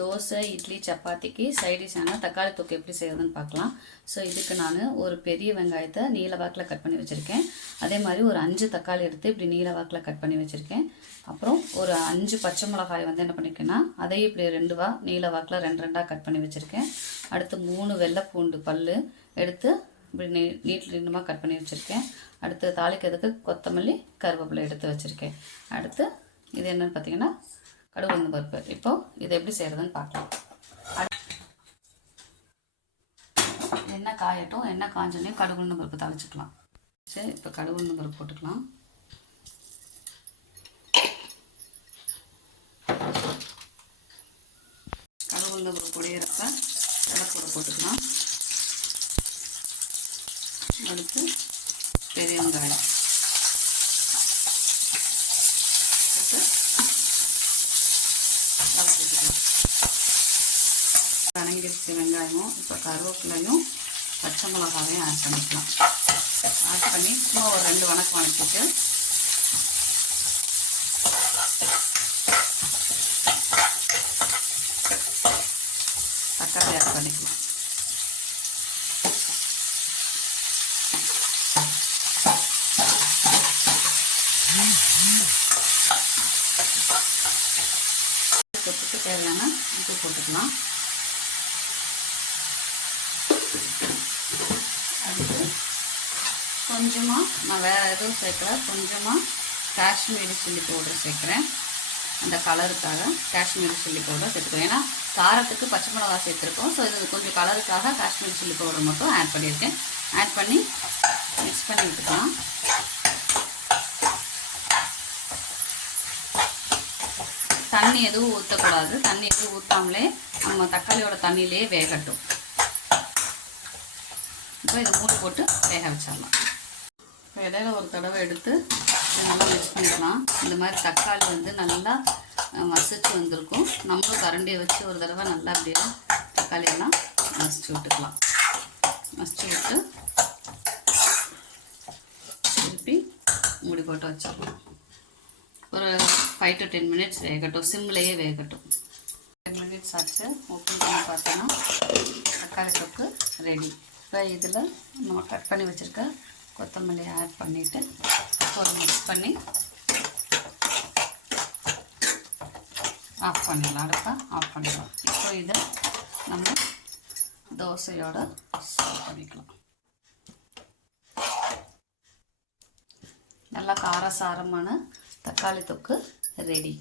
தோசை இட்லி சப்பாத்திக்கு சைடிஷான தக்காளி தொக்கு எப்படி செய்யறதுன்னு பார்க்கலாம். ஸோ இதுக்கு நான் ஒரு பெரிய வெங்காயத்தை நீல வாக்கில் கட் பண்ணி வச்சுருக்கேன். அதே மாதிரி ஒரு 5 தக்காளி எடுத்து இப்படி நீல வாக்கில் கட் பண்ணி வச்சுருக்கேன். அப்புறம் ஒரு 5 பச்சை மிளகாய் வந்து என்ன பண்ணியிருக்கேன்னா அதையும் இப்படி 2 நீல வாக்கில் 2 கட் பண்ணி வச்சுருக்கேன். அடுத்து 3 வெள்ளை பூண்டு பல் எடுத்து இப்படி நீளமாக கட் பண்ணி வச்சுருக்கேன். அடுத்து தாளிக்கிறதுக்கு கொத்தமல்லி கருவேப்பிலை எடுத்து வச்சுருக்கேன். அடுத்து இது என்னென்னு பார்த்தீங்கன்னா கடுகு உளுந்து பருப்பு. இப்போ இதை எப்படி செய்கிறதுன்னு பார்க்கலாம். எண்ணெய் காயட்டும். எண்ணெய் காஞ்சோடனே கடுகு உளுந்து பருப்பு தாளிச்சுக்கலாம். சரி, இப்போ கடுகு உளுந்து பருப்பு போட்டுக்கலாம். கடுகு உளுந்து பருப்பு பொடியிறப்ப வெள்ளைப்பூடை போட்டுக்கலாம். அடுத்து பெரிய வெங்காயம் போட்டு வணங்கிடுச்சு வெங்காயமும். இப்போ கருவேப்பிலையும் பச்சை மிளகாவையும் ஆட் பண்ணிக்கலாம். ஆட் பண்ணி சும்மா ஒரு 2 வணக்கம் வணக்கிட்டு தக்காளி ஆட் பண்ணிக்கலாம். தொட்டுக்கு தேவையான உப்பு போட்டுக்கலாம். அதுக்கு கொஞ்சமாக நான் வேறு எதுவும் சேர்க்கல, கொஞ்சமாக காஷ்மீரி சில்லி பவுடர் சேர்க்குறேன். அந்த கலருக்காக காஷ்மீரி சில்லி பவுடர் சேர்த்துக்கிறேன். ஏன்னா காரத்துக்கு பச்சை மிளகாய் சேர்த்துருக்கோம். ஸோ இது கொஞ்சம் கலருக்காக காஷ்மீரி சில்லி பவுடர் மட்டும் ஆட் பண்ணியிருக்கேன். ஆட் பண்ணி மிக்ஸ் பண்ணி விட்டுக்கலாம். தண்ணி எதுவும் ஊற்றக்கூடாது. தண்ணி எதுவும் ஊற்றாமலே நம்ம தக்காளியோட தண்ணியிலே வேகட்டும். இப்போ இதை மூடி போட்டு வேக வச்சிடலாம். இப்போ இடையில ஒரு தடவை எடுத்து நல்லா மிக்ஸ் பண்ணிக்கலாம். இந்த மாதிரி தக்காளி வந்து நல்லா மசிச்சு வந்திருக்கும். நம்மளும் கரண்டியை வச்சு ஒரு தடவை நல்லா அப்படியே தக்காளியெல்லாம் மசிச்சு விட்டுக்கலாம். மசிச்சு விட்டு திருப்பி மூடி போட்டு வச்சிடலாம். ஒரு 5 to 10 minutes வேகட்டும். சிம்லேயே வேகட்டும். 10 minutes ஆச்சு. ஓப்பன் பண்ணி பார்த்தோன்னா தக்காளி தொக்கு ரெடி. இப்போ இதில் நம்ம கட் பண்ணி வச்சுருக்க கொத்தமல்லி ஆட் பண்ணிவிட்டு ஒரு மிக்ஸ் பண்ணி ஆஃப் பண்ணிடலாம். அடுப்பா ஆஃப் பண்ணிடலாம். இப்போ இதை நம்ம தோசையோட சர்வ் பண்ணிக்கலாம். நல்லா காரசாரமான தக்காளி தொக்கு ரெடி.